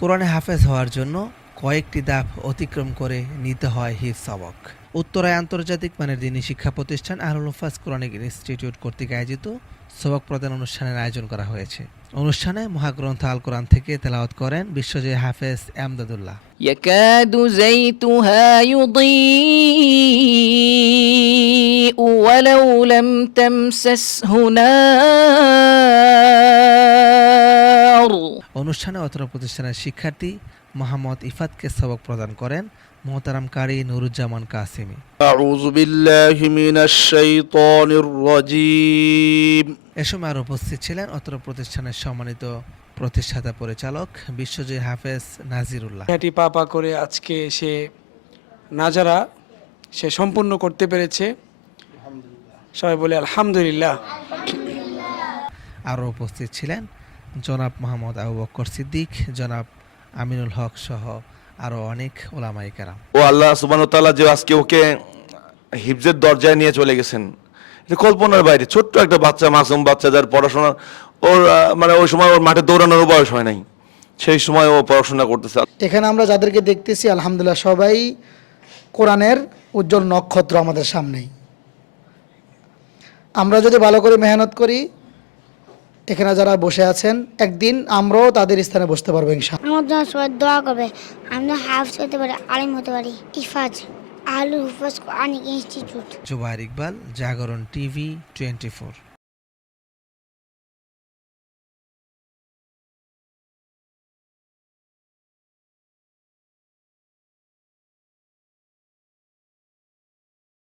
কোরআনে হাফেজ হওয়ার জন্য কয়েকটি ধাপ অতিক্রম করে নিতে হয় হিফজ সবক। উত্তরায় আন্তর্জাতিক মানের দ্বীনি শিক্ষা প্রতিষ্ঠান আহলুল হুফাজ কোরআনিক ইনস্টিটিউট কর্তৃক আয়োজিত সবক প্রদান অনুষ্ঠানের আয়োজন করা হয়েছে। অনুষ্ঠানে মহাগ্রন্থ আল কোরআন থেকে তেলাওয়াত করেন বিশ্বজয়ী হাফেজ এমদাদুল্লাহ। يكاد زيتها يضيء ولو لم تمسسه نار। অনুষ্ঠানে অত্র প্রতিষ্ঠানের শিক্ষার্থী মোহাম্মদ ইফাতকে সবক প্রদান করেন মোহতারাম কারি নুরুজ্জামান কাসিমি। আউযু বিল্লাহি মিনাশ শাইতানির রাজীম। এ সময় আরো উপস্থিত ছিলেন অত্র প্রতিষ্ঠানের সম্মানিত প্রতিষ্ঠাতা পরিচালক বিশ্বজয়ী হাফেজ নাজিরুল্লাহ। এটি পা করে আজকে সে নাজারা সে সম্পূর্ণ করতে পেরেছে, সবাই বলে আলহামদুলিল্লাহ। আরও উপস্থিত ছিলেন জনাব মোহাম্মদ আবু বকর সিদ্দিক, জনাব আমিনুল হক সহ আরও অনেক ওলামায়ে কেরাম। ও আল্লাহ সুবহানাহু ওয়া তাআলা যে আজকে ওকে হিফজের দরজায় নিয়ে চলে গেছেন, এটা কল্পনার বাইরে। ছোট্ট একটা বাচ্চা, মাসুম বাচ্চা, যার পড়াশোনা ওর মানে ওই সময় ওর মাঠে দৌড়ানোর বয়স হয় নাই, সেই সময় ও পড়াশোনা করতেছে। এখানে আমরা যাদেরকে দেখতেছি আলহামদুলিল্লাহ সবাই কোরআনের উজ্জ্বল নক্ষত্র আমাদের সামনেই। আমরা যদি ভালো করে মেহনত করি, এখানে যারা বসে আছেন একদিন আমরাও তাদের স্থানে বসতে পারবো ইনশাআল্লাহ। আমার জন্য সবাই দোয়া করবে, আমরা হাফেজ হতে পারি, আলিম হতে পারি। ইফাজ আহলুল হুফাজ কোরআনিক ইনস্টিটিউট। জুবায়ের ইকবাল, জাগরণ টিভি 24।